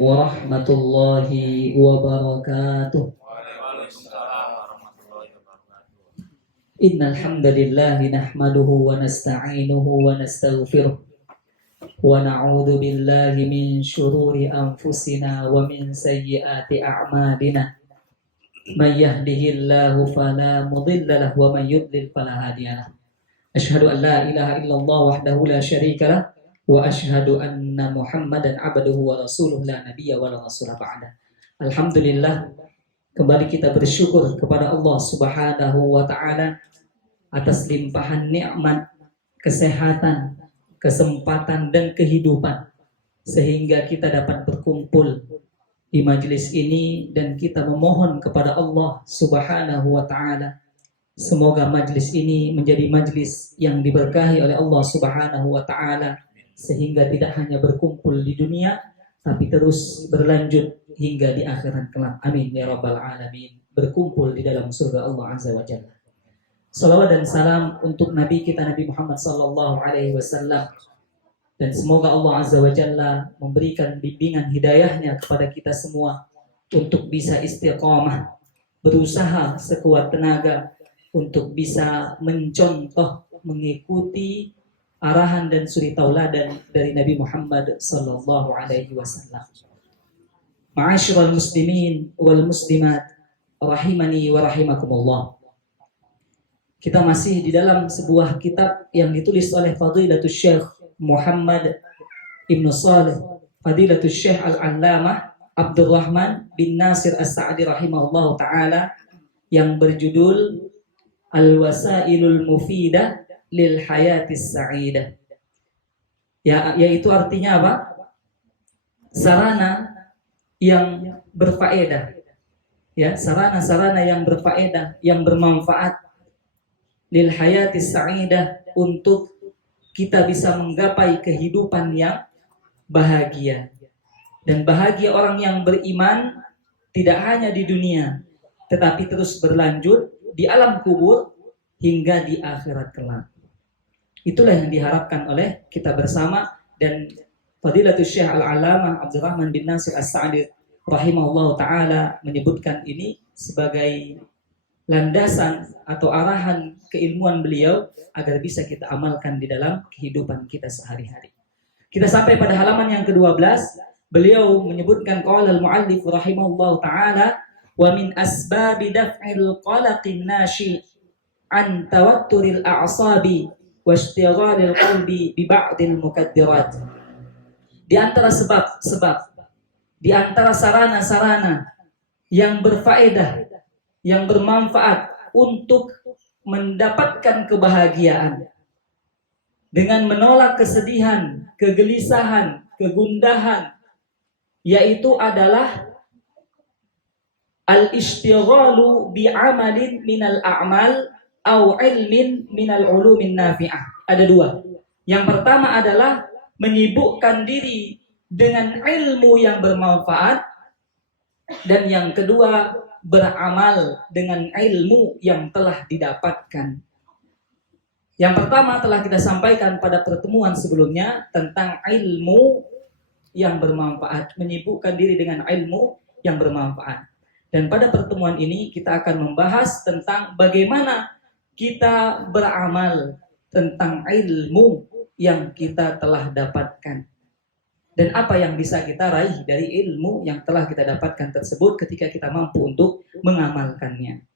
warahmatullahi wabarakatuh. Innal hamdalillah nahmaduhu wa nasta'inuhu wa nastaghfiruh wa na'udzu billahi min shururi anfusina wa min sayyiati a'malina. May yahdihillahu fala mudilla lahu wa may yudlil fala hadiya lahu. Asyhadu an la ilaha illallah wahdahu la syarika lah wa asyhadu anna Muhammadan abduhu wa rasuluh la nabiyya wa la rasula ba'da. Alhamdulillah, kembali kita bersyukur kepada Allah Subhanahu wa taala atas limpahan nikmat, kesehatan, kesempatan dan kehidupan sehingga kita dapat berkumpul di majelis ini, dan kita memohon kepada Allah Subhanahu wa taala semoga majelis ini menjadi majelis yang diberkahi oleh Allah Subhanahu wa taala sehingga tidak hanya berkumpul di dunia tapi terus berlanjut hingga di akhirat kelak. Amin ya rabbal alamin. Berkumpul di dalam surga Allah Azza wa Jalla. Salawat dan salam untuk Nabi kita Nabi Muhammad sallallahu alaihi wasallam, dan semoga Allah Azza wa Jalla memberikan bimbingan hidayahnya kepada kita semua untuk bisa istiqamah, berusaha sekuat tenaga untuk bisa mencontoh, mengikuti arahan dan suri tauladan dari Nabi Muhammad sallallahu alaihi wasallam. Ma'asyiral muslimin wal muslimat rahimani wa rahimakumullah. Kita masih di dalam sebuah kitab yang ditulis oleh Fadilatul Syekh Muhammad Ibn Salih, Fadilatul Syekh Al-Allamah Abdurrahman bin Nasir As-Sa'di rahimahullah ta'ala, yang berjudul Al-Wasailul Mufidah Lil Hayatis Sa'idah. Yaitu artinya apa? Sarana yang berfaedah. Ya, sarana-sarana yang berfaedah, yang bermanfaat lil hayatis sa'idah, untuk kita bisa menggapai kehidupan yang bahagia. Dan bahagia orang yang beriman tidak hanya di dunia, tetapi terus berlanjut di alam kubur hingga di akhirat kelak. Itulah yang diharapkan oleh kita bersama, dan Fadilatul Syekh Al-Allamah Abdurrahman bin Nasir As-Sa'di rahimahullah ta'ala menyebutkan ini sebagai landasan atau arahan keilmuan beliau agar bisa kita amalkan di dalam kehidupan kita sehari-hari. Kita sampai pada halaman yang ke-12. Beliau menyebutkan qala al-muallif rahimahullahu taala wa min asbabi daf'il qalaqin nashi an tawatturil a'sabi wa ishtighalil qalbi bi ba'dil mukaddirat. Di antara sebab-sebab, di antara sarana-sarana yang berfaedah, yang bermanfaat untuk mendapatkan kebahagiaan dengan menolak kesedihan, kegelisahan, kegundahan, yaitu adalah al-ishtighalu bi'amalin minal a'mal au ilmin minal ulumin nafi'ah. Ada dua. Yang pertama adalah menyibukkan diri dengan ilmu yang bermanfaat, dan yang kedua beramal dengan ilmu yang telah didapatkan. Yang pertama telah kita sampaikan pada pertemuan sebelumnya tentang ilmu yang bermanfaat, menyibukkan diri dengan ilmu yang bermanfaat. Dan pada pertemuan ini kita akan membahas tentang bagaimana kita beramal tentang ilmu yang kita telah dapatkan. Dan apa yang bisa kita raih dari ilmu yang telah kita dapatkan tersebut ketika kita mampu untuk mengamalkannya.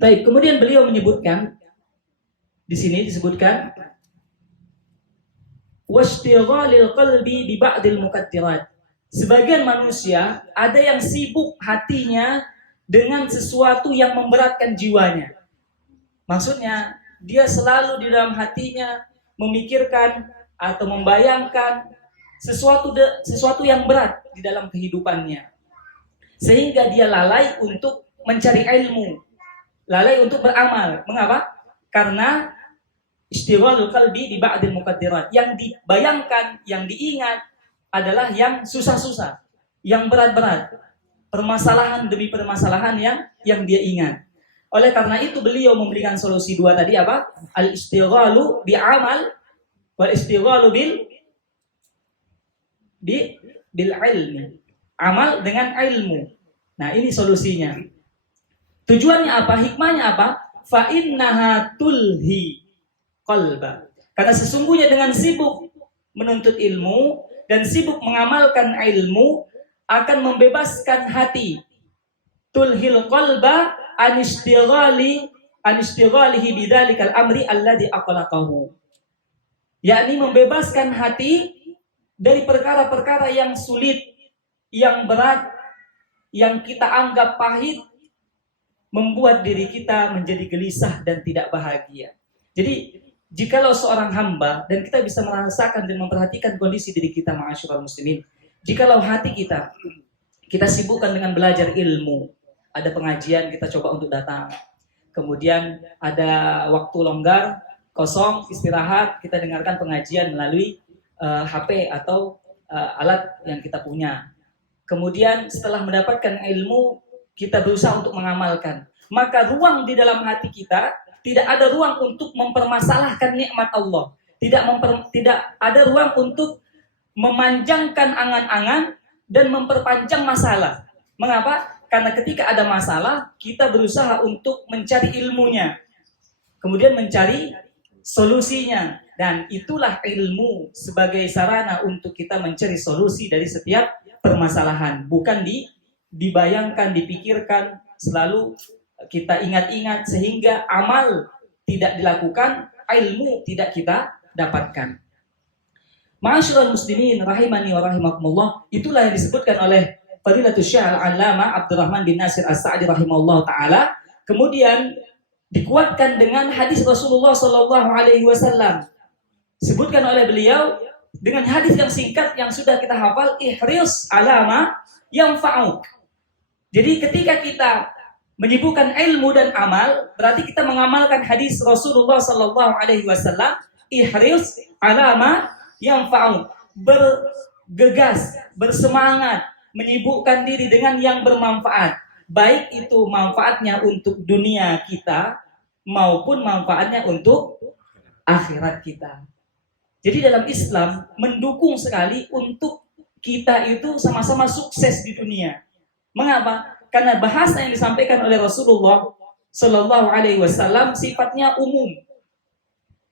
Baik, kemudian beliau menyebutkan, di sini disebutkan washtighalil qalbi bi ba'dil mukaddirat. Sebagian manusia ada yang sibuk hatinya dengan sesuatu yang memberatkan jiwanya. Maksudnya, dia selalu di dalam hatinya memikirkan atau membayangkan sesuatu yang berat di dalam kehidupannya, sehingga dia lalai untuk mencari ilmu, lalai untuk beramal. Mengapa? Karena ishtighalul qalbi bi ba'dil mukaddirat. Yang dibayangkan, yang diingat adalah yang susah-susah, yang berat-berat, permasalahan demi permasalahan yang dia ingat. Oleh karena itu beliau memberikan solusi dua tadi, apa? Al-ishtighalu bi amal wal ishtighalu bil bil ilmi. Amal dengan ilmu. Nah, ini solusinya. Tujuannya apa? Hikmahnya apa? Fa innaha tulhi qalba. Karena sesungguhnya dengan sibuk menuntut ilmu dan sibuk mengamalkan ilmu akan membebaskan hati. Tulhil qalba anistighalihi bidzalikal amri alladhi aqlaqahu. Yakni membebaskan hati dari perkara-perkara yang sulit, yang berat, yang kita anggap pahit, membuat diri kita menjadi gelisah dan tidak bahagia. Jadi, jikalau seorang hamba, dan kita bisa merasakan dan memperhatikan kondisi diri kita, ma'asyiral muslimin, jikalau hati kita sibukkan dengan belajar ilmu, ada pengajian kita coba untuk datang, kemudian ada waktu longgar, kosong, istirahat, kita dengarkan pengajian melalui HP atau alat yang kita punya. Kemudian setelah mendapatkan ilmu, kita berusaha untuk mengamalkan. Maka ruang di dalam hati kita, tidak ada ruang untuk mempermasalahkan nikmat Allah. Tidak ada ruang untuk memanjangkan angan-angan dan memperpanjang masalah. Mengapa? Karena ketika ada masalah, kita berusaha untuk mencari ilmunya. Kemudian mencari solusinya. Dan itulah ilmu sebagai sarana untuk kita mencari solusi dari setiap permasalahan. Bukan dibayangkan, dipikirkan, selalu kita ingat-ingat sehingga amal tidak dilakukan, ilmu tidak kita dapatkan. Ma'asyiral muslimin rahimani wa rahimakumullah, itulah yang disebutkan oleh Fadilatul Syekh Al-Allamah Abdurrahman bin Nasir As-Sa'di rahimahullah taala. Kemudian dikuatkan dengan hadis Rasulullah sallallahu alaihi wasallam. Sebutkan oleh beliau dengan hadis yang singkat yang sudah kita hafal, ihris alama yang fa'uk. Jadi ketika kita menyibukkan ilmu dan amal, berarti kita mengamalkan hadis Rasulullah sallallahu alaihi wasallam, ihris alama yang fa'uk. Bergegas, bersemangat, menyibukkan diri dengan yang bermanfaat. Baik itu manfaatnya untuk dunia kita maupun manfaatnya untuk akhirat kita. Jadi dalam Islam mendukung sekali untuk kita itu sama-sama sukses di dunia. Mengapa? Karena bahasa yang disampaikan oleh Rasulullah Sallallahu Alaihi Wasallam sifatnya umum.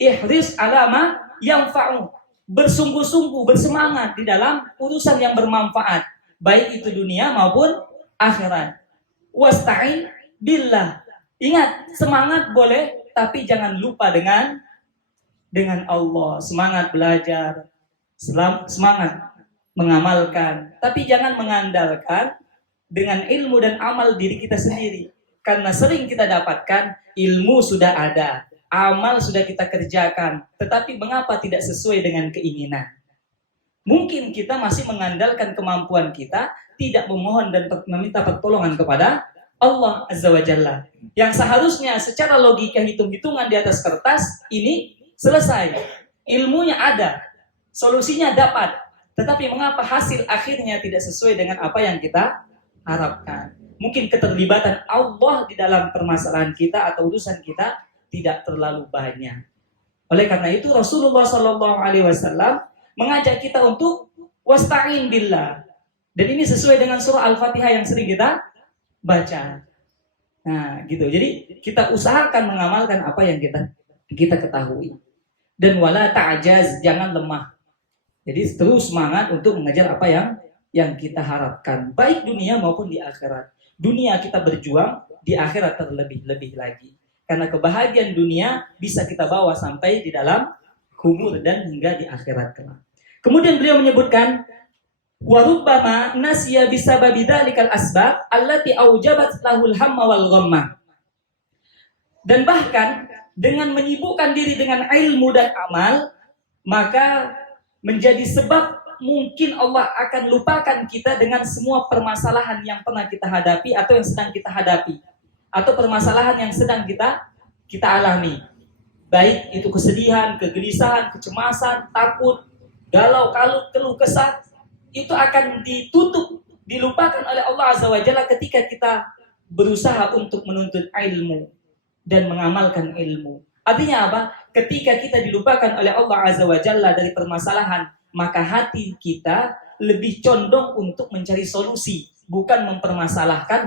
Ihris alama yang fa'u, bersungguh-sungguh, bersemangat di dalam urusan yang bermanfaat, baik itu dunia maupun akhirat. Wasta'in billah. Ingat, semangat boleh, tapi jangan lupa dengan Allah. Semangat belajar, semangat mengamalkan, tapi jangan mengandalkan dengan ilmu dan amal diri kita sendiri. Karena sering kita dapatkan ilmu sudah ada, amal sudah kita kerjakan, tetapi mengapa tidak sesuai dengan keinginan? Mungkin kita masih mengandalkan kemampuan kita, tidak memohon dan meminta pertolongan kepada Allah Azza wa Jalla. Yang seharusnya secara logika hitung-hitungan di atas kertas ini selesai. Ilmunya ada, solusinya dapat. Tetapi mengapa hasil akhirnya tidak sesuai dengan apa yang kita harapkan? Mungkin keterlibatan Allah di dalam permasalahan kita atau urusan kita tidak terlalu banyak. Oleh karena itu Rasulullah SAW mengajak kita untuk wasta'in billah. Dan ini sesuai dengan surah Al-Fatihah yang sering kita baca. Nah, gitu. Jadi kita usahakan mengamalkan apa yang kita ketahui. Dan wala ta'jaz, jangan lemah. Jadi terus semangat untuk mengejar apa yang kita harapkan, baik dunia maupun di akhirat. Dunia kita berjuang, di akhirat terlebih-lebih lagi. Karena kebahagiaan dunia bisa kita bawa sampai di dalam kubur dan hingga di akhirat kelak. Kemudian beliau menyebutkan wa rubbama nasiya bisababi dzalikal asbab allati aujabat lahul hamma wal ghamma. Dan bahkan dengan menyibukkan diri dengan ilmu dan amal, maka menjadi sebab mungkin Allah akan lupakan kita dengan semua permasalahan yang pernah kita hadapi atau yang sedang kita hadapi, atau permasalahan yang sedang kita alami. Baik itu kesedihan, kegelisahan, kecemasan, takut, galau, keluh kesah, itu akan ditutup, dilupakan oleh Allah Azza wa Jalla ketika kita berusaha untuk menuntut ilmu dan mengamalkan ilmu. Artinya apa? Ketika kita dilupakan oleh Allah Azza wa Jalla dari permasalahan, maka hati kita lebih condong untuk mencari solusi, bukan mempermasalahkan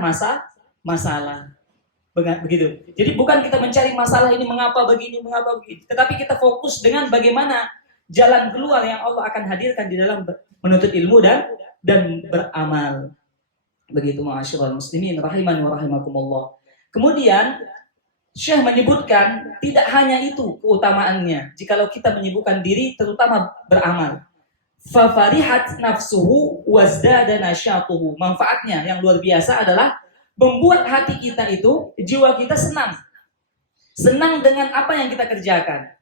masalah. Begitu. Jadi bukan kita mencari masalah ini mengapa begini, tetapi kita fokus dengan bagaimana jalan keluar yang Allah akan hadirkan di dalam menuntut ilmu dan beramal. Begitu ma'asyiral muslimin rahimani wa rahimakumullah. Kemudian Syekh menyebutkan tidak hanya itu keutamaannya. Jikalau kita menyibukkan diri terutama beramal. Fafarihat nafsuhu wazdada nasyatuhu. Manfaatnya yang luar biasa adalah membuat hati kita itu, jiwa kita senang. Senang dengan apa yang kita kerjakan.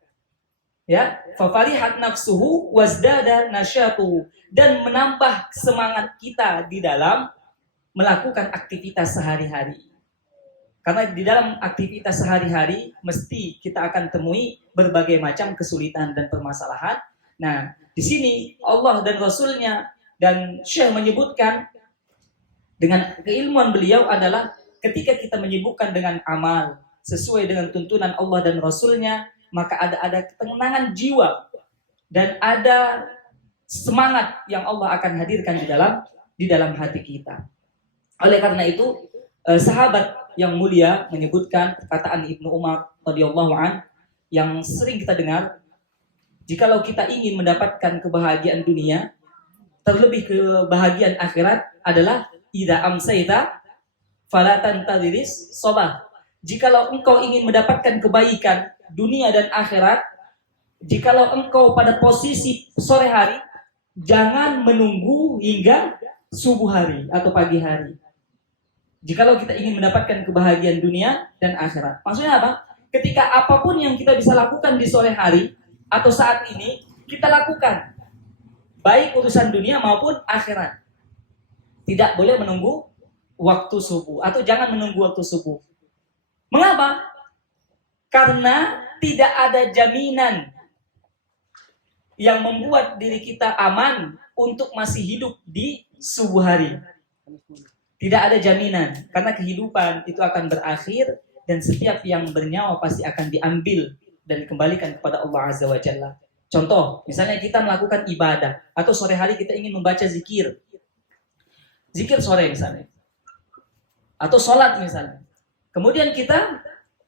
Ya, fafarihat nafsuhu wazdada nasyatuhu, dan menambah semangat kita di dalam melakukan aktivitas sehari-hari. Karena di dalam aktivitas sehari-hari mesti kita akan temui berbagai macam kesulitan dan permasalahan. Nah, di sini Allah dan Rasulnya dan Syekh menyebutkan dengan keilmuan beliau adalah ketika kita menyibukkan dengan amal sesuai dengan tuntunan Allah dan Rasulnya, maka ada ketenangan jiwa dan ada semangat yang Allah akan hadirkan di dalam hati kita. Oleh karena itu, sahabat yang mulia menyebutkan perkataan Ibnu Umar radhiyallahu an yang sering kita dengar, jikalau kita ingin mendapatkan kebahagiaan dunia, terlebih kebahagiaan akhirat adalah idza amsayta fala tantadhiris sabah. Jikalau engkau ingin mendapatkan kebaikan dunia dan akhirat, jikalau engkau pada posisi sore hari, jangan menunggu hingga subuh hari atau pagi hari. Jikalau kita ingin mendapatkan kebahagiaan dunia dan akhirat. Maksudnya apa? Ketika apapun yang kita bisa lakukan di sore hari atau saat ini, kita lakukan. Baik urusan dunia maupun akhirat. Tidak boleh menunggu waktu subuh atau jangan menunggu waktu subuh. Mengapa? Karena tidak ada jaminan yang membuat diri kita aman untuk masih hidup di subuh hari. Tidak ada jaminan, karena kehidupan itu akan berakhir dan setiap yang bernyawa pasti akan diambil dan dikembalikan kepada Allah Azza wa Jalla. Contoh, misalnya kita melakukan ibadah atau sore hari kita ingin membaca zikir. Zikir sore misalnya. Atau sholat misalnya. Kemudian kita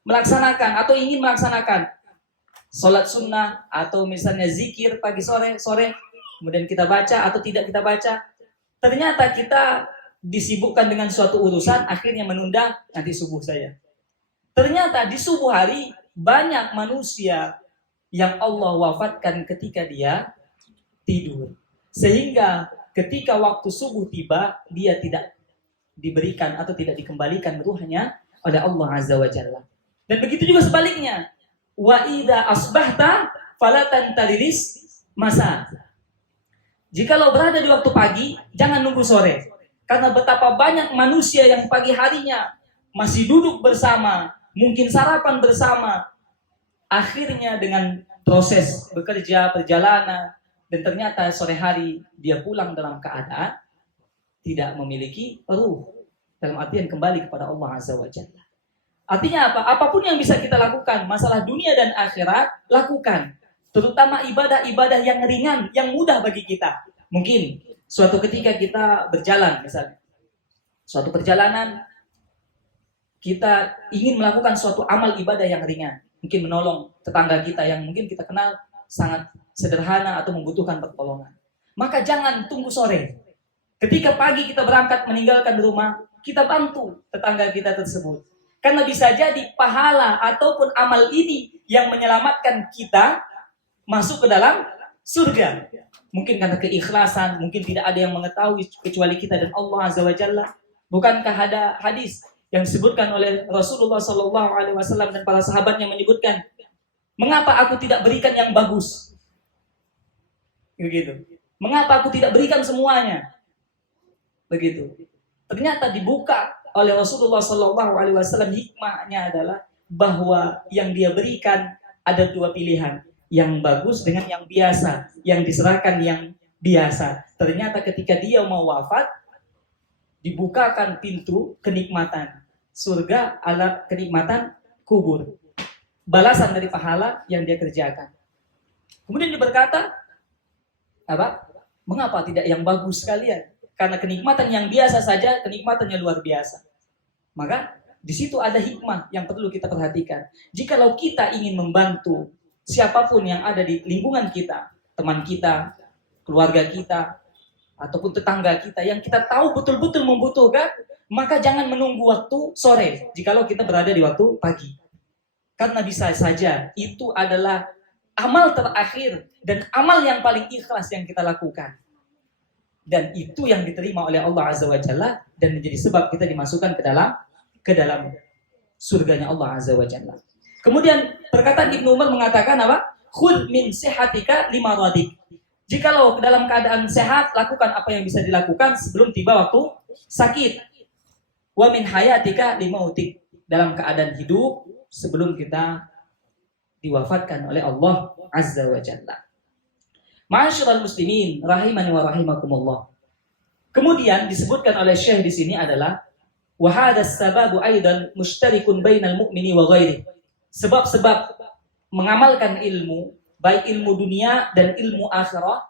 melaksanakan atau ingin melaksanakan sholat sunnah atau misalnya zikir pagi sore, kemudian kita baca atau tidak kita baca. Ternyata kita disibukkan dengan suatu urusan, akhirnya menunda nanti subuh saja. Ternyata di subuh hari banyak manusia yang Allah wafatkan ketika dia tidur. Sehingga ketika waktu subuh tiba, dia tidak diberikan atau tidak dikembalikan ruhnya oleh Allah Azza wa Jalla. Dan begitu juga sebaliknya. Wa idza asbahta fala tantadhiris masa. Jikalau berada di waktu pagi, jangan nunggu sore. Karena betapa banyak manusia yang pagi harinya masih duduk bersama, mungkin sarapan bersama. Akhirnya dengan proses bekerja, perjalanan, dan ternyata sore hari dia pulang dalam keadaan tidak memiliki ruh. Dalam artian kembali kepada Allah Azza wa Jalla. Artinya apa? Apapun yang bisa kita lakukan, masalah dunia dan akhirat, lakukan. Terutama ibadah-ibadah yang ringan, yang mudah bagi kita. Mungkin suatu ketika kita berjalan misalnya. Suatu perjalanan, kita ingin melakukan suatu amal ibadah yang ringan. Mungkin menolong tetangga kita yang mungkin kita kenal sangat sederhana atau membutuhkan pertolongan. Maka jangan tunggu sore. Ketika pagi kita berangkat meninggalkan rumah, kita bantu tetangga kita tersebut. Karena bisa jadi pahala ataupun amal ini yang menyelamatkan kita masuk ke dalam surga. Mungkin karena keikhlasan, mungkin tidak ada yang mengetahui kecuali kita dan Allah Azza wa Jalla. Bukankah ada hadis yang disebutkan oleh Rasulullah SAW dan para sahabatnya menyebutkan, mengapa aku tidak berikan yang bagus? Begitu. Mengapa aku tidak berikan semuanya? Begitu. Ternyata dibuka oleh Rasulullah SAW, hikmahnya adalah bahwa yang dia berikan ada dua pilihan, yang bagus dengan yang biasa, yang diserahkan yang biasa. Ternyata ketika dia mau wafat, dibukakan pintu kenikmatan surga ala kenikmatan kubur, balasan dari pahala yang dia kerjakan. Kemudian dia berkata, apa? Mengapa tidak yang bagus sekalian? Karena kenikmatan yang biasa saja, kenikmatannya luar biasa. Maka di situ ada hikmah yang perlu kita perhatikan. Jikalau kita ingin membantu siapapun yang ada di lingkungan kita, teman kita, keluarga kita, ataupun tetangga kita yang kita tahu betul-betul membutuhkan, maka jangan menunggu waktu sore jikalau kita berada di waktu pagi. Karena bisa saja itu adalah amal terakhir dan amal yang paling ikhlas yang kita lakukan. Dan itu yang diterima oleh Allah Azza wa Jalla dan menjadi sebab kita dimasukkan ke dalam surganya Allah Azza wa Jalla. Kemudian perkataan Ibnu Umar mengatakan apa? Khudh min sihatika lima radik. Jikalau dalam keadaan sehat, lakukan apa yang bisa dilakukan sebelum tiba waktu sakit. Wa min hayatika limautik. Dalam keadaan hidup sebelum kita diwafatkan oleh Allah Azza wa Jalla. Ma'asyiral muslimin rahimani wa rahimakumullah. Kemudian disebutkan oleh Syekh di sini adalah wa hadas sababu aidan mushtarikun bainal mu'mini wa ghairi. Sebab-sebab mengamalkan ilmu, baik ilmu dunia dan ilmu akhirah,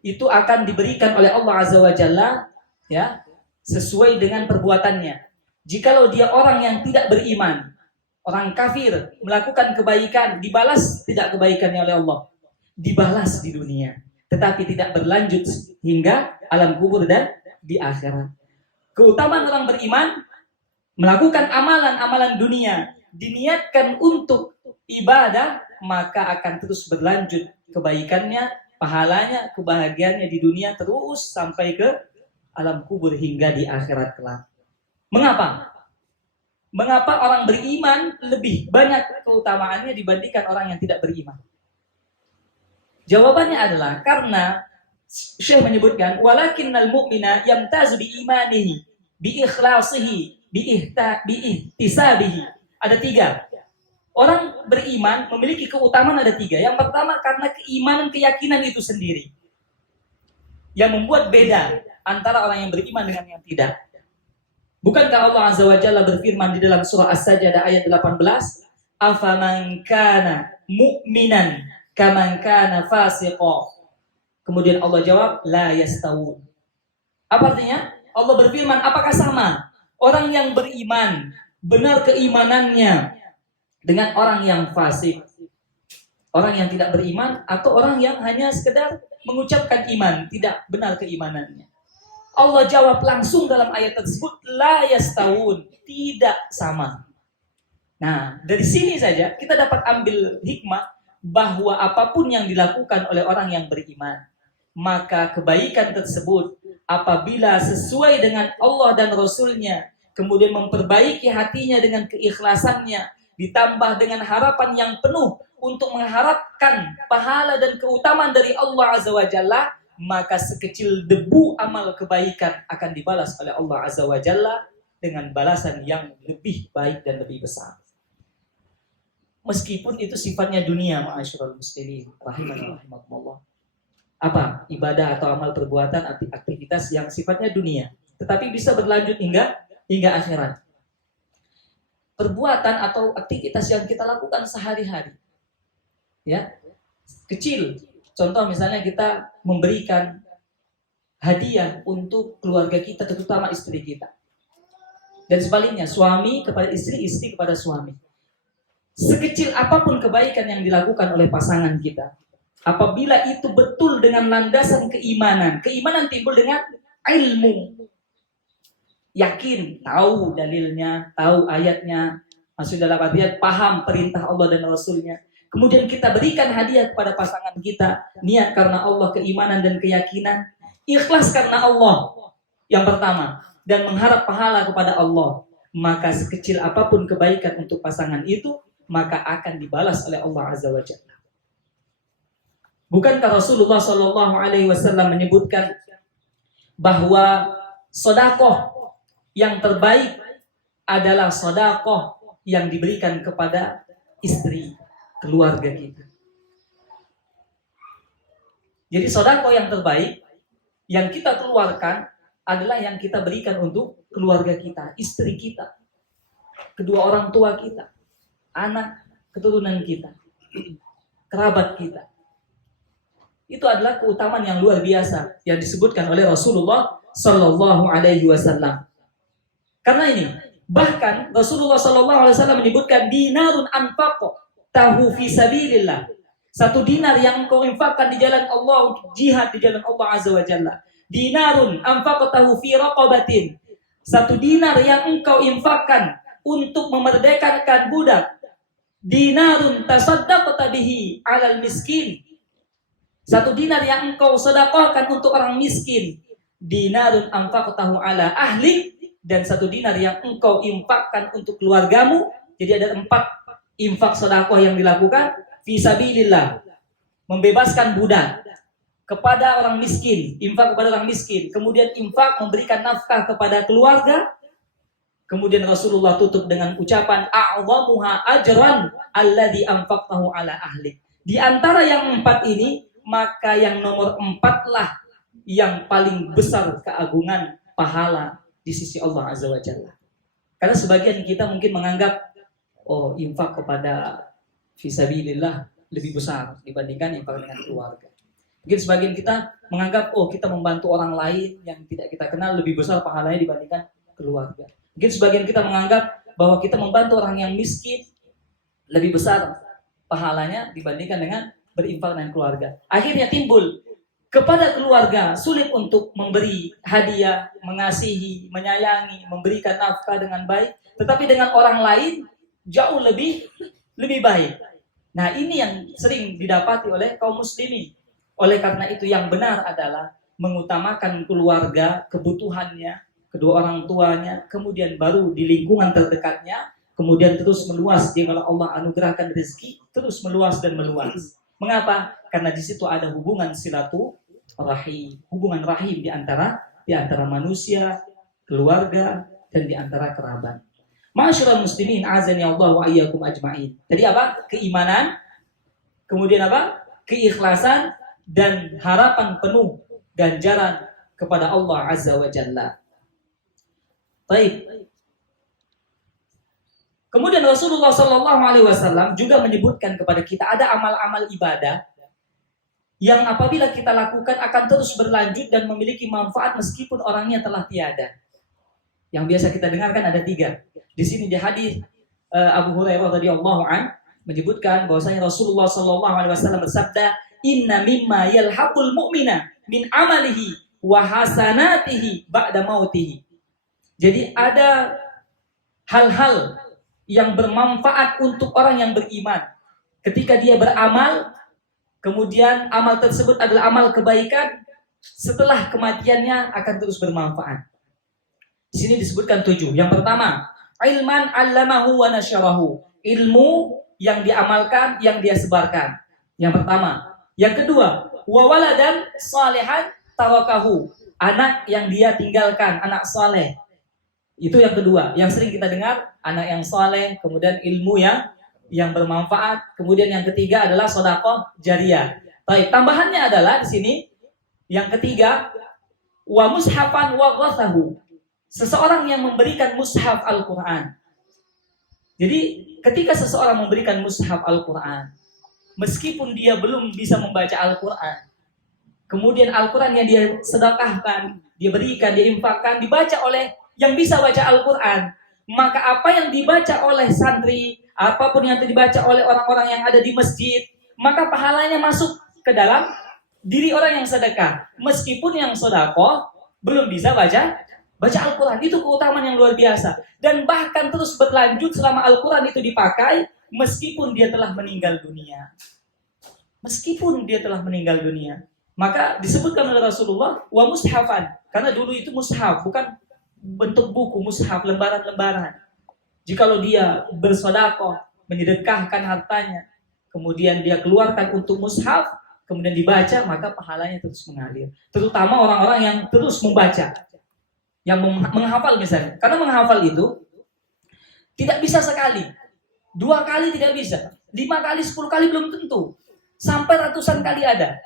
itu akan diberikan oleh Allah Azza wa Jalla ya, sesuai dengan perbuatannya. Jikalau dia orang yang tidak beriman, orang kafir melakukan kebaikan, dibalas tidak kebaikannya oleh Allah, dibalas di dunia, tetapi tidak berlanjut hingga alam kubur dan di akhirat. Keutamaan orang beriman melakukan amalan-amalan dunia diniatkan untuk ibadah, maka akan terus berlanjut kebaikannya, pahalanya, kebahagiaannya di dunia terus sampai ke alam kubur hingga di akhirat kelak. Mengapa? Mengapa orang beriman lebih banyak keutamaannya dibandingkan orang yang tidak beriman? Jawabannya adalah karena Syekh menyebutkan walakinnal mu'mina yamtazu bi imanihi, bi ikhlasihi, bi ihtisabihi. Ada 3. Orang beriman memiliki keutamaan ada 3. Yang pertama karena keimanan, keyakinan itu sendiri yang membuat beda antara orang yang beriman dengan yang tidak. Bukankah Allah Azza wa Jalla berfirman di dalam surah As-Sajdah ayat 18, afaman kana mu'minan kaman kana fasiqa. Kemudian Allah jawab, la yastawun. Apa artinya? Allah berfirman, apakah sama orang yang beriman, benar keimanannya, dengan orang yang fasik, orang yang tidak beriman, atau orang yang hanya sekedar mengucapkan iman, tidak benar keimanannya? Allah jawab langsung dalam ayat tersebut, la yastawun, tidak sama. Nah, dari sini saja kita dapat ambil hikmah bahwa apapun yang dilakukan oleh orang yang beriman, maka kebaikan tersebut apabila sesuai dengan Allah dan Rasul-Nya, kemudian memperbaiki hatinya dengan keikhlasannya, ditambah dengan harapan yang penuh untuk mengharapkan pahala dan keutamaan dari Allah Azza wa Jalla, maka sekecil debu amal kebaikan akan dibalas oleh Allah Azza wa Jalla dengan balasan yang lebih baik dan lebih besar. Meskipun itu sifatnya dunia, ma'asyiral muslimin rahimani rahimakumullah. Apa? Ibadah atau amal perbuatan, aktivitas yang sifatnya dunia, tetapi bisa berlanjut hingga akhirat. Perbuatan atau aktivitas yang kita lakukan sehari-hari, ya, kecil. Contoh misalnya kita memberikan hadiah untuk keluarga kita, terutama istri kita. Dan sebaliknya, suami kepada istri, istri kepada suami. Sekecil apapun kebaikan yang dilakukan oleh pasangan kita, apabila itu betul dengan landasan keimanan, keimanan timbul dengan ilmu. Yakin, tahu dalilnya, tahu ayatnya, maksud dalam artian paham perintah Allah dan Rasul-Nya. Kemudian kita berikan hadiah kepada pasangan kita, niat karena Allah, keimanan dan keyakinan, ikhlas karena Allah yang pertama, dan mengharap pahala kepada Allah. Maka sekecil apapun kebaikan untuk pasangan itu, maka akan dibalas oleh Allah Azza wa Jalla. Bukankah Rasulullah SAW menyebutkan bahwa sedekah yang terbaik adalah sedekah yang diberikan kepada istri, keluarga kita. Jadi sedekah yang terbaik yang kita keluarkan adalah yang kita berikan untuk keluarga kita, istri kita, kedua orang tua kita, anak keturunan kita, kerabat kita. Itu adalah keutamaan yang luar biasa yang disebutkan oleh Rasulullah Sallallahu Alaihi Wasallam. Karena ini, bahkan Rasulullah Sallallahu Alaihi Wasallam menyebutkan dinarun anfaqo tahu fi sabilillah. Satu dinar yang kau infakkan di jalan Allah, jihad di jalan Allah Azza wa Jalla. Dinarun anfaqo tahu fi raqabatin. Satu dinar yang engkau infakkan untuk memerdekakan budak. Dinarun tasaddaqta bihi 'alal miskin. Satu dinar yang engkau sedekahkan untuk orang miskin. Dinarun anfaqtahu 'ala ahli, dan satu dinar yang engkau infakkan untuk keluargamu. Jadi ada 4 infak sedekah yang dilakukan. Fi sabilillah, membebaskan budak, kepada orang miskin, infak kepada orang miskin, kemudian infak memberikan nafkah kepada keluarga. Kemudian Rasulullah tutup dengan ucapan a'zamuha ajran alladzi anfaqtahu ala ahli. Di antara yang 4 ini, maka yang nomor 4 lah yang paling besar keagungan pahala di sisi Allah Azza wa Jalla. Karena sebagian kita mungkin menganggap infak kepada fisabilillah lebih besar dibandingkan infak dengan keluarga. Mungkin sebagian kita menganggap kita membantu orang lain yang tidak kita kenal lebih besar pahalanya dibandingkan keluarga. Mungkin sebagian kita menganggap bahwa kita membantu orang yang miskin lebih besar pahalanya dibandingkan dengan berinfak dengan keluarga. Akhirnya timbul kepada keluarga sulit untuk memberi hadiah, mengasihi, menyayangi, memberikan nafkah dengan baik, tetapi dengan orang lain jauh lebih baik. Nah, ini yang sering didapati oleh kaum muslimin. Oleh karena itu yang benar adalah mengutamakan keluarga, kebutuhannya, kedua orang tuanya, kemudian baru di lingkungan terdekatnya, kemudian terus meluas di mana Allah anugerahkan rezeki, terus meluas dan meluas. Mengapa? Karena di situ ada hubungan silaturahim, hubungan rahim di antara manusia, keluarga, dan di antara kerabat. Ma'asyiral muslimin, azani Allah wa iyyakum ajmain. Tadi apa? Keimanan, kemudian apa? Keikhlasan dan harapan penuh ganjaran kepada Allah Azza wa Jalla. Baik. Kemudian Rasulullah Sallallahu Alaihi Wasallam juga menyebutkan kepada kita ada amal-amal ibadah yang apabila kita lakukan akan terus berlanjut dan memiliki manfaat meskipun orangnya telah tiada. Yang biasa kita dengarkan ada 3. Di sini di hadis Abu Hurairah radhiyallahu an menyebutkan bahwasanya Rasulullah Sallallahu Alaihi Wasallam bersabda, "Inna mimma yalhaqul mu'mina min amalihi wa hasanatihi ba'da mautihi." Jadi ada hal-hal yang bermanfaat untuk orang yang beriman. Ketika dia beramal, kemudian amal tersebut adalah amal kebaikan, setelah kematiannya akan terus bermanfaat. Di sini disebutkan 7. Yang pertama, ilman 'allamahu wa nasyarahu. Ilmu yang diamalkan, yang dia sebarkan. Yang pertama. Yang kedua, wa waladan shalihan tarakahu. Anak yang dia tinggalkan, anak saleh. Itu yang kedua, yang sering kita dengar, anak yang saleh, kemudian ilmu yang bermanfaat, kemudian yang ketiga adalah sedekah jariyah. Baik, tambahannya adalah di sini yang ketiga, wa mushafan wa ghathahu. Seseorang yang memberikan mushaf Al-Qur'an. Jadi, ketika seseorang memberikan mushaf Al-Qur'an, meskipun dia belum bisa membaca Al-Qur'an, kemudian Al-Qur'an yang dia sedekahkan, dia berikan, dia infakkan, dibaca oleh yang bisa baca Al-Quran, maka apa yang dibaca oleh santri, apapun yang dibaca oleh orang-orang yang ada di masjid, maka pahalanya masuk ke dalam diri orang yang sedekah. Meskipun yang sedekah belum bisa baca Al-Quran. Itu keutamaan yang luar biasa. Dan bahkan terus berlanjut selama Al-Quran itu dipakai, meskipun dia telah meninggal dunia. Meskipun dia telah meninggal dunia. Maka disebutkan oleh Rasulullah, wa mushafan. Karena dulu itu mushaf, bukan bentuk buku, mushaf, lembaran-lembaran. Jikalau dia bersedekah, menyedekahkan hartanya, kemudian dia keluarkan untuk mushaf, kemudian dibaca, maka pahalanya terus mengalir. Terutama orang-orang yang terus membaca, yang menghafal misalnya. Karena menghafal itu tidak bisa sekali, 2 kali tidak bisa, 5 kali, 10 kali belum tentu, sampai ratusan kali ada.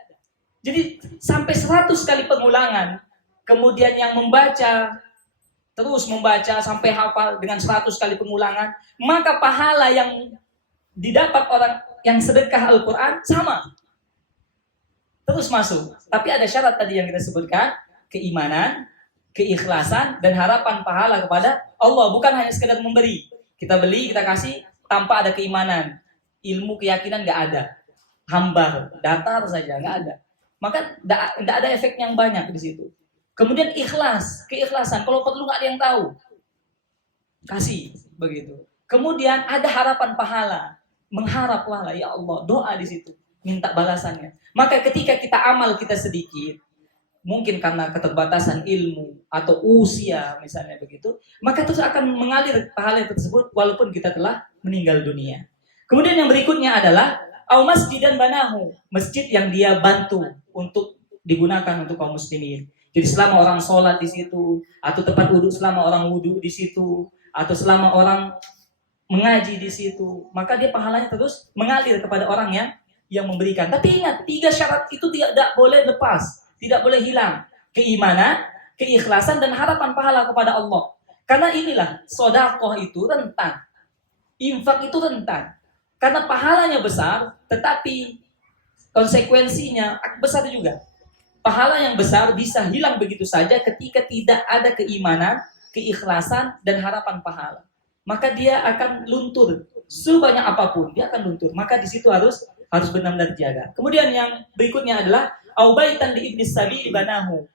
Jadi sampai 100 kali pengulangan, kemudian yang membaca terus membaca sampai hafal dengan 100 kali pengulangan, maka pahala yang didapat orang yang sedekah Al-Quran sama. terus masuk. Tapi ada syarat tadi yang kita sebutkan, keimanan, keikhlasan, dan harapan pahala kepada Allah. Bukan hanya sekedar memberi. Kita beli, kita kasih, tanpa ada keimanan. Ilmu, keyakinan nggak ada. Hambar, datar saja, nggak ada. Maka nggak ada efek yang banyak di situ. Kemudian ikhlas, keikhlasan. Kalau perlu nggak ada yang tahu, kasih begitu. Kemudian ada harapan pahala, mengharap pahala, ya Allah, doa di situ, minta balasannya. Maka ketika kita amal kita sedikit, mungkin karena keterbatasan ilmu atau usia misalnya begitu, maka terus akan mengalir pahala tersebut walaupun kita telah meninggal dunia. Kemudian yang berikutnya adalah au masjidan banahu, masjid yang dia bantu untuk digunakan untuk kaum muslimin. Jadi selama orang sholat di situ, atau tempat wudhu selama orang wudhu di situ, atau selama orang mengaji di situ, maka dia pahalanya terus mengalir kepada orang yang memberikan. Tapi ingat, 3 syarat itu tidak boleh lepas, tidak boleh hilang. Keimanan, keikhlasan, dan harapan pahala kepada Allah. Karena inilah, sedekah itu rentan, infak itu rentan. Karena pahalanya besar, tetapi konsekuensinya besar juga. Pahala yang besar bisa hilang begitu saja ketika tidak ada keimanan, keikhlasan, dan harapan pahala. Maka dia akan luntur. Sebanyak apapun dia akan luntur. Maka di situ harus benar-benar dijaga. Kemudian yang berikutnya adalah aubaitan di ibnis sabil banahu,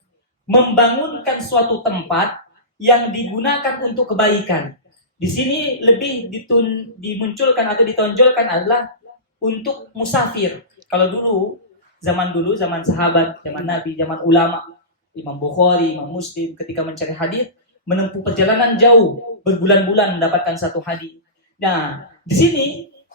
membangunkan suatu tempat yang digunakan untuk kebaikan. Di sini lebih dimunculkan atau ditonjolkan adalah untuk musafir. Kalau zaman sahabat, zaman Nabi, zaman ulama, Imam Bukhari, Imam Muslim, ketika mencari hadis, menempuh perjalanan jauh, berbulan-bulan mendapatkan satu hadis. Nah, di sini,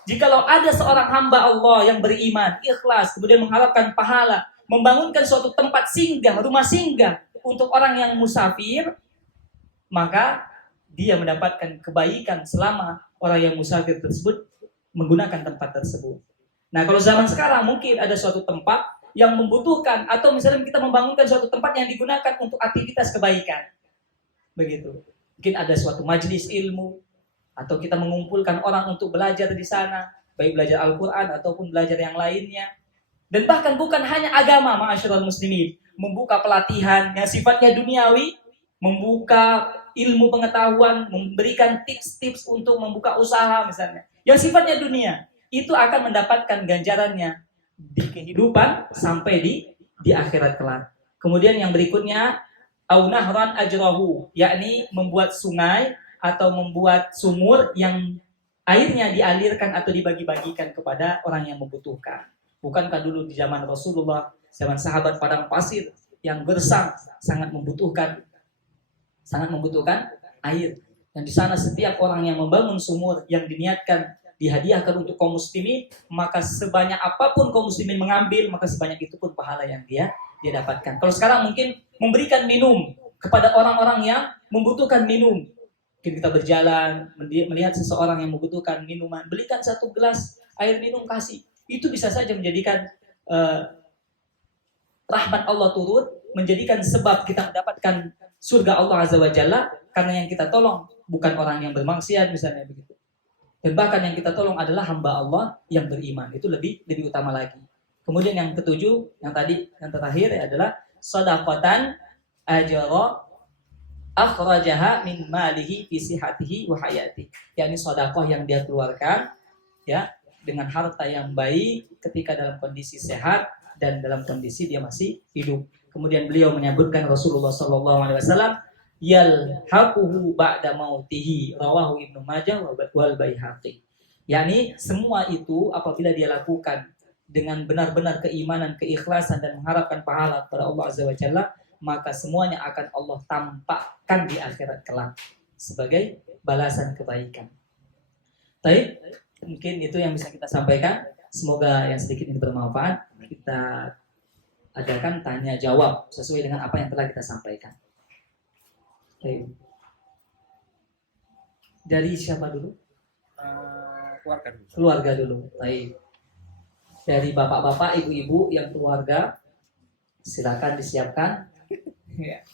jikalau ada seorang hamba Allah yang beriman, ikhlas, kemudian mengharapkan pahala, membangunkan suatu tempat singgah, rumah singgah untuk orang yang musafir, maka dia mendapatkan kebaikan selama orang yang musafir tersebut menggunakan tempat tersebut. Nah, kalau zaman sekarang mungkin ada suatu tempat yang membutuhkan, atau misalnya kita membangunkan suatu tempat yang digunakan untuk aktivitas kebaikan. Begitu. Mungkin ada suatu majelis ilmu, atau kita mengumpulkan orang untuk belajar di sana, baik belajar Al-Quran ataupun belajar yang lainnya. Dan bahkan bukan hanya agama, ma'asyiral muslimin, membuka pelatihan yang sifatnya duniawi, membuka ilmu pengetahuan, memberikan tips-tips untuk membuka usaha misalnya, yang sifatnya dunia, itu akan mendapatkan ganjarannya di kehidupan sampai di akhirat kelak. Kemudian yang berikutnya, au nahran ajrahu, yakni membuat sungai atau membuat sumur yang airnya dialirkan atau dibagi-bagikan kepada orang yang membutuhkan. Bukankah dulu di zaman Rasulullah, zaman sahabat padang pasir yang gersang sangat membutuhkan air. Dan di sana setiap orang yang membangun sumur yang diniatkan dihadiahkan untuk kaum muslimin, maka sebanyak apapun kaum muslimin mengambil, maka sebanyak itu pun pahala yang dia dapatkan. Kalau sekarang mungkin memberikan minum kepada orang-orang yang membutuhkan minum. Mungkin kita berjalan, melihat seseorang yang membutuhkan minuman, belikan 1 gelas air minum, kasih. Itu bisa saja menjadikan rahmat Allah turun, menjadikan sebab kita mendapatkan surga Allah Azza wa Jalla, karena yang kita tolong bukan orang yang bermaksiat misalnya begitu. Dan bahkan yang kita tolong adalah hamba Allah yang beriman. Itu lebih utama lagi. Kemudian yang ketujuh, yang terakhir adalah shadaqatan ajra akhrajaha min malihi fi sihhatihi wa hayati. Yakni sedekah yang dia keluarkan ya dengan harta yang baik ketika dalam kondisi sehat dan dalam kondisi dia masih hidup. Kemudian beliau menyebutkan Rasulullah sallallahu alaihi wasallam yalhaquhu ba'da mautihi, rawahu Ibnu Majah wal Baihaqi. Yani semua itu apabila dia lakukan dengan benar-benar keimanan, keikhlasan dan mengharapkan pahala kepada Allah Azza wa Jalla, maka semuanya akan Allah tampakkan di akhirat kelak sebagai balasan kebaikan. Baik, mungkin itu yang bisa kita sampaikan. Semoga yang sedikit ini bermanfaat. Kita adakan tanya jawab sesuai dengan apa yang telah kita sampaikan. Baik. Dari siapa dulu? Keluarga dulu. Baik. Dari bapak-bapak, ibu-ibu yang keluarga, silakan disiapkan. Ya.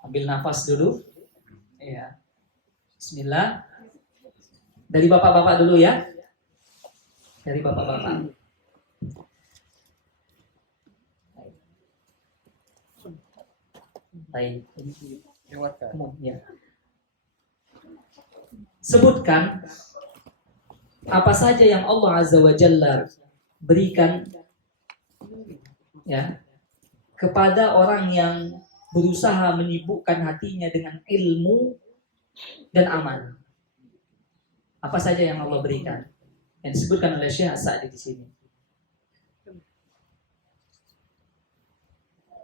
Ambil nafas dulu. Ya. Bismillah. Dari bapak-bapak dulu ya. Dari bapak-bapak. Baik. Ya. Sebutkan apa saja yang Allah Azza wa Jalla berikan ya kepada orang yang berusaha menyibukkan hatinya dengan ilmu dan amal. Apa saja yang Allah berikan yang disebutkan oleh Syekh As-Sa'di di sini.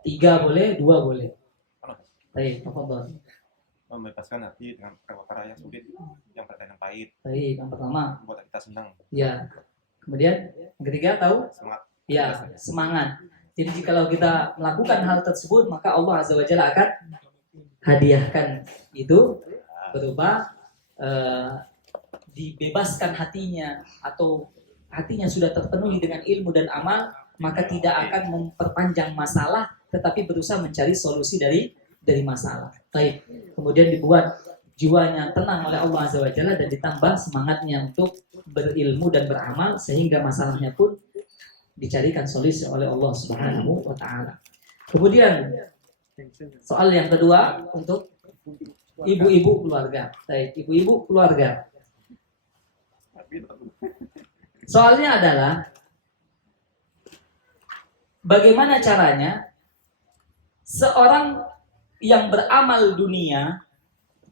3 boleh, 2 boleh. Baik, tafadhol. Membebaskan hati dengan perkara yang sulit, yang berkaitan pahit. Baik, yang pertama. Buat kita senang. Ya. Kemudian yang ketiga tahu? Semangat. Ya, semangat. Jadi jikalau kita melakukan hal tersebut, maka Allah Azza wa Jalla akan hadiahkan itu berupa dibebaskan hatinya atau hatinya sudah terpenuhi dengan ilmu dan amal, maka tidak akan memperpanjang masalah, tetapi berusaha mencari solusi dari masalah. Baik. Kemudian dibuat jiwanya tenang oleh Allah Azza wa Jalla dan ditambah semangatnya untuk berilmu dan beramal sehingga masalahnya pun dicarikan solusi oleh Allah Subhanahu wa taala. Kemudian soal yang kedua untuk ibu-ibu keluarga. Baik, ibu-ibu keluarga. Soalnya adalah bagaimana caranya seorang yang beramal dunia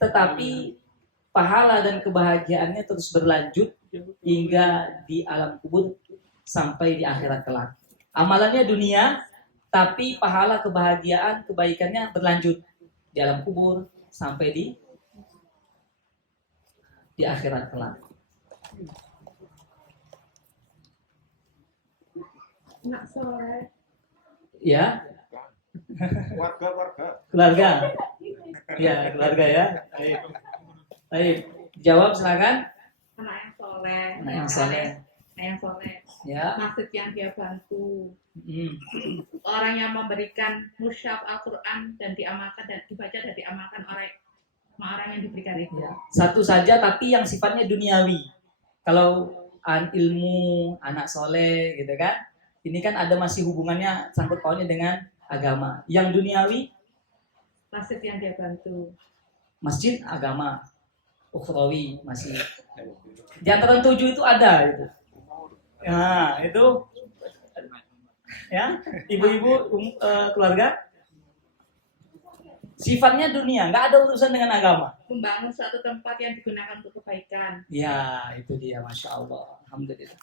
tetapi pahala dan kebahagiaannya terus berlanjut hingga di alam kubur sampai di akhirat kelak. Amalannya dunia tapi pahala kebahagiaan kebaikannya berlanjut di alam kubur sampai di akhirat kelak. Nak sore. Ya. Keluarga. Ya, keluarga ya. Baik. Baik. Jawab silakan. Anak yang soleh. Anak yang soleh. Anak yang soleh. Ya. Maksud yang dia bantu. Orang yang memberikan musyaf Al-Quran dan diamalkan dan dibaca dan diamalkan orang yang diberikan itu. Ya. Satu saja tapi yang sifatnya duniawi. Kalau ilmu, anak soleh gitu kan. Ini kan ada masih hubungannya sangkut pautnya dengan agama. Yang duniawi Masjid yang dia bantu. masjid agama. Ukhrawi masih. Di antara 7 itu ada itu. Nah, itu ya, ibu-ibu keluarga sifatnya dunia, nggak ada urusan dengan agama. Membangun suatu tempat yang digunakan untuk kebaikan. Ya, itu dia, masya Allah, alhamdulillah.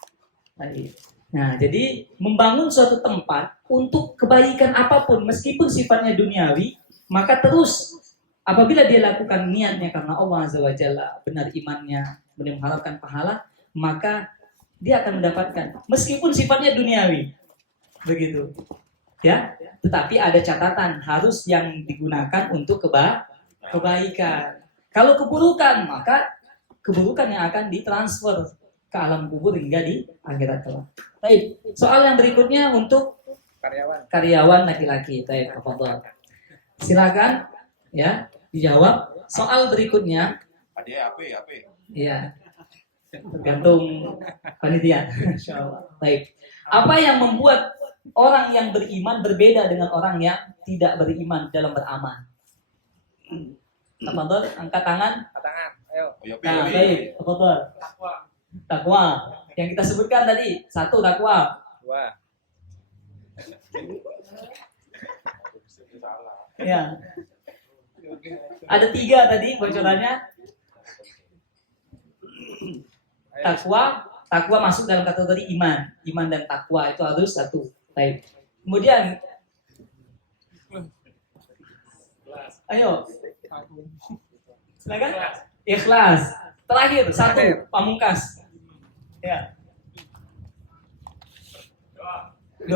Baik. Nah, jadi membangun suatu tempat untuk kebaikan apapun, meskipun sifatnya duniawi, maka terus apabila dia lakukan niatnya karena Allah Azza wa Jalla, benar imannya, benar mengharapkan pahala, maka dia akan mendapatkan, meskipun sifatnya duniawi, begitu, ya. Tetapi ada catatan, harus yang digunakan untuk kebaikan. Kalau keburukan, maka keburukan yang akan ditransfer ke alam kubur hingga di akhirat kelak. Baik, soal yang berikutnya untuk karyawan laki-laki. Baik, tafadhol. Silakan ya dijawab. Soal berikutnya. AP. Iya. Tergantung panitia. Insyaallah. Baik. Apa yang membuat orang yang beriman berbeda dengan orang yang tidak beriman dalam beramal? Tafadhol, angkat tangan. Ayo. Nah, baik, tafadhol. Takwa. Yang kita sebutkan tadi, 1 takwa. 2. Ya. Ada 3 tadi bocorannya. Takwa masuk dalam kategori iman. Iman dan takwa itu harus 1. Baik. Kemudian ayo. Silakan. Ikhlas. Terakhir 1 pamungkas. Ya. 2.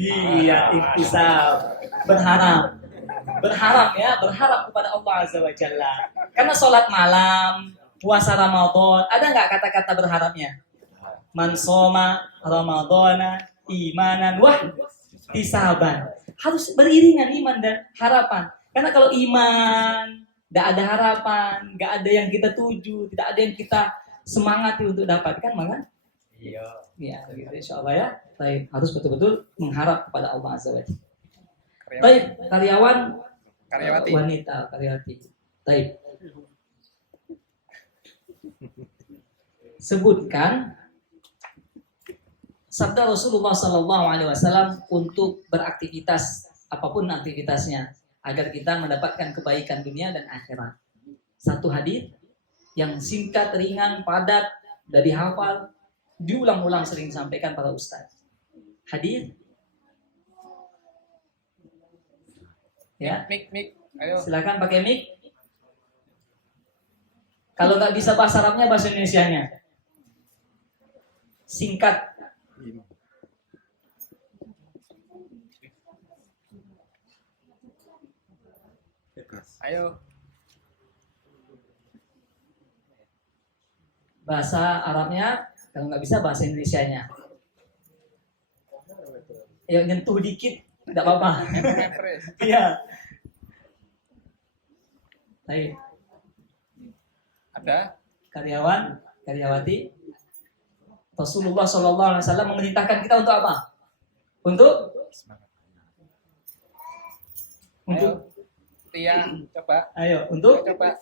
Iya, ihtisab. Berharap kepada Allah Azza wa Jalla. Karena sholat malam, puasa Ramadan, ada nggak kata-kata berharapnya? Man shoma Ramadana imanan wah ihtisaban. Harus beriringan iman dan harapan. Karena kalau iman, nggak ada harapan, nggak ada yang kita tuju, tidak ada yang kita semangati untuk dapatkan, maka ya, gitu, insya Allah ya. Baik, harus betul-betul mengharap kepada Allah Azza wa Jalla. Baik, karyawan Karyawati. wanita, karyawati. Baik. Sebutkan sabda Rasulullah Sallallahu Alaihi Wasallam untuk beraktivitas apapun aktivitasnya agar kita mendapatkan kebaikan dunia dan akhirat. Satu hadis yang singkat, ringan, padat, dari hafal, diulang-ulang sering disampaikan para ustaz. Hadis, ya, Mik. Ayo. silakan pakai mic. Kalau nggak bisa bahasa Arabnya, bahasa Indonesianya. Singkat. Ayo. Bahasa Arabnya, kalau nggak bisa bahasa Indonesianya. Ya nyentuh dikit, nggak apa-apa. Refresh. Iya. Baik. Ada? Karyawan, karyawati. Rasulullah Shallallahu Alaihi Wasallam memerintahkan kita untuk apa? Untuk Ayo. Tia, coba. ayo untuk Coba.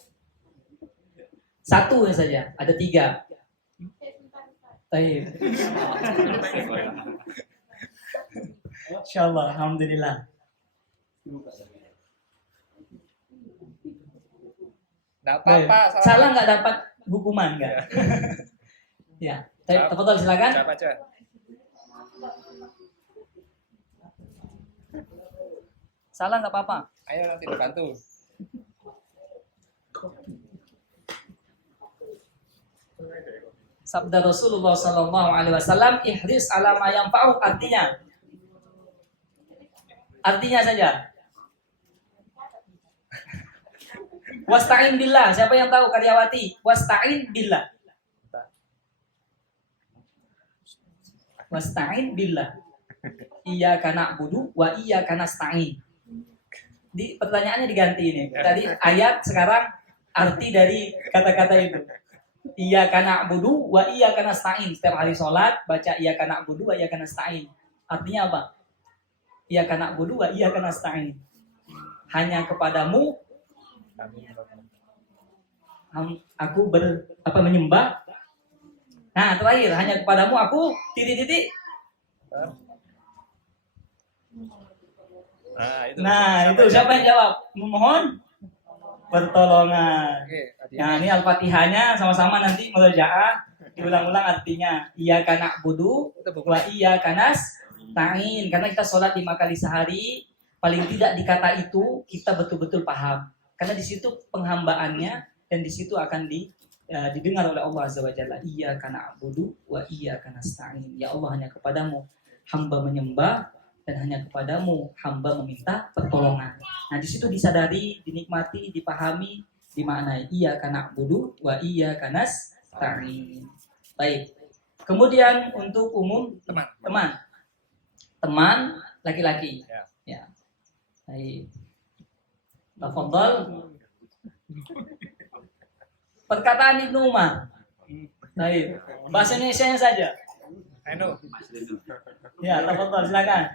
satu saja. Ada 3. Baik. Insyaallah, alhamdulillah. Nggak apa-apa. Salah nggak dapat hukuman nggak? Ya. Tafadhol silakan. Coba aja. Salah nggak apa-apa. Ayo nanti dibantu. Sabda Rasulullah Sallallahu Alaihi Wasallam, ihris ala ma yanfa'u, artinya saja. Wasta'in billah. Siapa yang tahu karyawati? Wasta'in billah. Wasta'in billah. Iyyaka na'budu wa iyyaka nasta'in. Di pertanyaannya diganti ini. Tadi ayat, sekarang arti dari kata-kata itu. Iyyaka na'budu wa iyyaka nasta'in. Setiap hari sholat baca iyyaka na'budu wa iyyaka nasta'in. Artinya apa? Iyyaka na'budu wa iyyaka nasta'in. Hanya kepadamu aku menyembah. Nah, terakhir, hanya kepadamu aku titik-titik. Nah, itu siapa yang jawab? Memohon pertolongan. Oke, Nah, ini Al-Fatihahnya sama-sama nanti murojaah, diulang-ulang artinya. Iyyaka na'budu wa iyyaka nasta'in. Karena kita sholat 5 kali sehari, paling tidak di kata itu kita betul-betul paham. Karena di situ penghambaannya dan di situ akan didengar oleh Allah Azza wa Jalla. Iyyaka na'budu wa iyyaka nasta'in. Ya Allah, hanya kepadamu hamba menyembah dan hanya kepadamu hamba meminta pertolongan. Nah, di situ disadari, dinikmati, dipahami, dimaknai. Iyyaka na'budu wa iyyaka nasta'in. Baik. Kemudian untuk umum teman laki-laki. Ya. Baik. Tafadhal. Perkataan Ibnu Umar. Baik. Bahasa Indonesianya saja. Ayo. Ya, tafadhal silakan.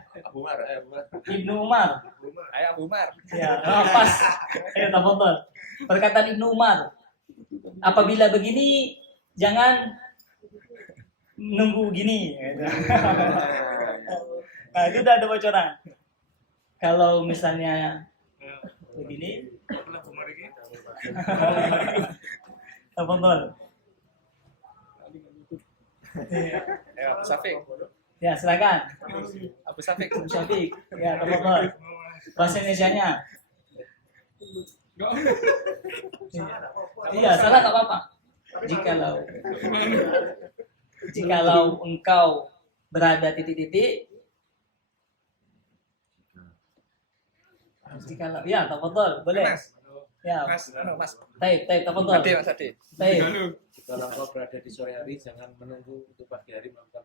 Ibnu Umar. Ayo Abu Umar. Ya, pas. Ayo tafadhal. Perkataan Ibnu Umar. Apabila begini jangan nunggu gini. Nah, itu udah ada bocoran. Kalau misalnya begini, tafadhal. Ayo Abu Safik. Ya, silakan. Abu Safik. Syafiq. Ya, tafadhal. Bahasa Indonesianya. Iya, salah enggak apa-apa. Jikalau engkau berada titik-titik, ya, tafadhal, boleh. Ya. Mas. Taib, tafadhal. Ade, Mas Ade. Taib. Kalau engkau berada di sore hari, jangan menunggu untuk pagi hari melakukan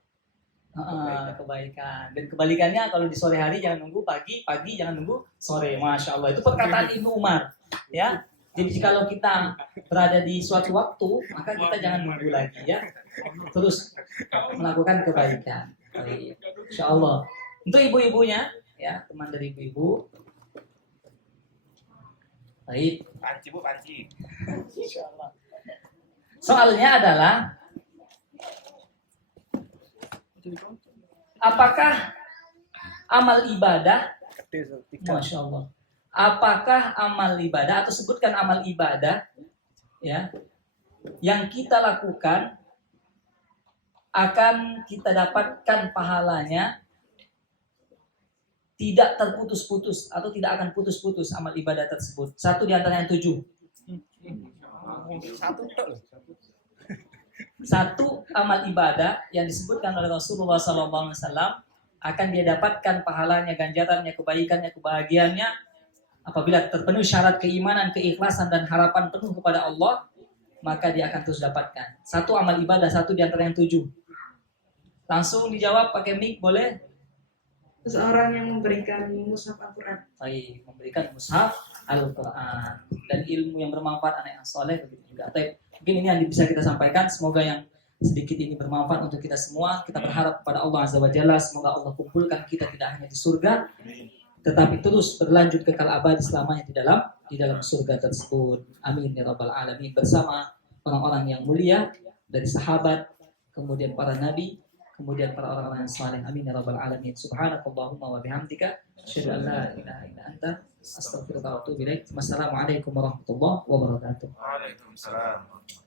kebaikan. Dan kebalikannya, kalau di sore hari jangan nunggu pagi jangan nunggu sore. Masya Allah, itu perkataan Ibnu Umar. Ya, jadi kalau kita berada di suatu waktu, maka kita jangan nunggu lagi, ya. Terus melakukan kebaikan. Insya Allah. Untuk ibu-ibunya, ya, teman dari ibu-ibu. Baik. Panci Bu, panci. Insyaallah. Soalnya adalah apakah amal ibadah, Gede, 3. Masya Allah, apakah amal ibadah atau sebutkan amal ibadah ya yang kita lakukan akan kita dapatkan pahalanya tidak terputus-putus atau tidak akan putus-putus amal ibadah tersebut. Satu di antara yang 7. Satu amal ibadah yang disebutkan oleh Rasulullah SAW akan dia dapatkan pahalanya, ganjarannya, kebaikannya, kebahagiaannya apabila terpenuhi syarat keimanan, keikhlasan dan harapan penuh kepada Allah, maka dia akan terus dapatkan. Satu amal ibadah, satu di antara yang 7. Langsung dijawab pakai mic boleh? Seseorang yang memberikan mushaf Al-Quran. Baik, memberikan mushaf Al-Quran dan ilmu yang bermanfaat, anak yang soleh begitu juga. Mungkin ini yang bisa kita sampaikan. Semoga yang sedikit ini bermanfaat untuk kita semua. Kita berharap kepada Allah Azza wa Jalla, semoga Allah kumpulkan kita tidak hanya di surga, tetapi terus berlanjut kekal abadi selamanya di dalam surga tersebut. Amin ya rabbal alamin. Bersama orang-orang yang mulia dari sahabat, kemudian para nabi, kemudian para orang-orang yang saleh. Amin ya rabbal alamin. Subhanakallahumma wa bihamdika asyhadu an la ilaha illa anta astaghfiruka wa atubu ilaik. Wassalamualaikum warahmatullahi wabarakatuh. Waalaikumsalam.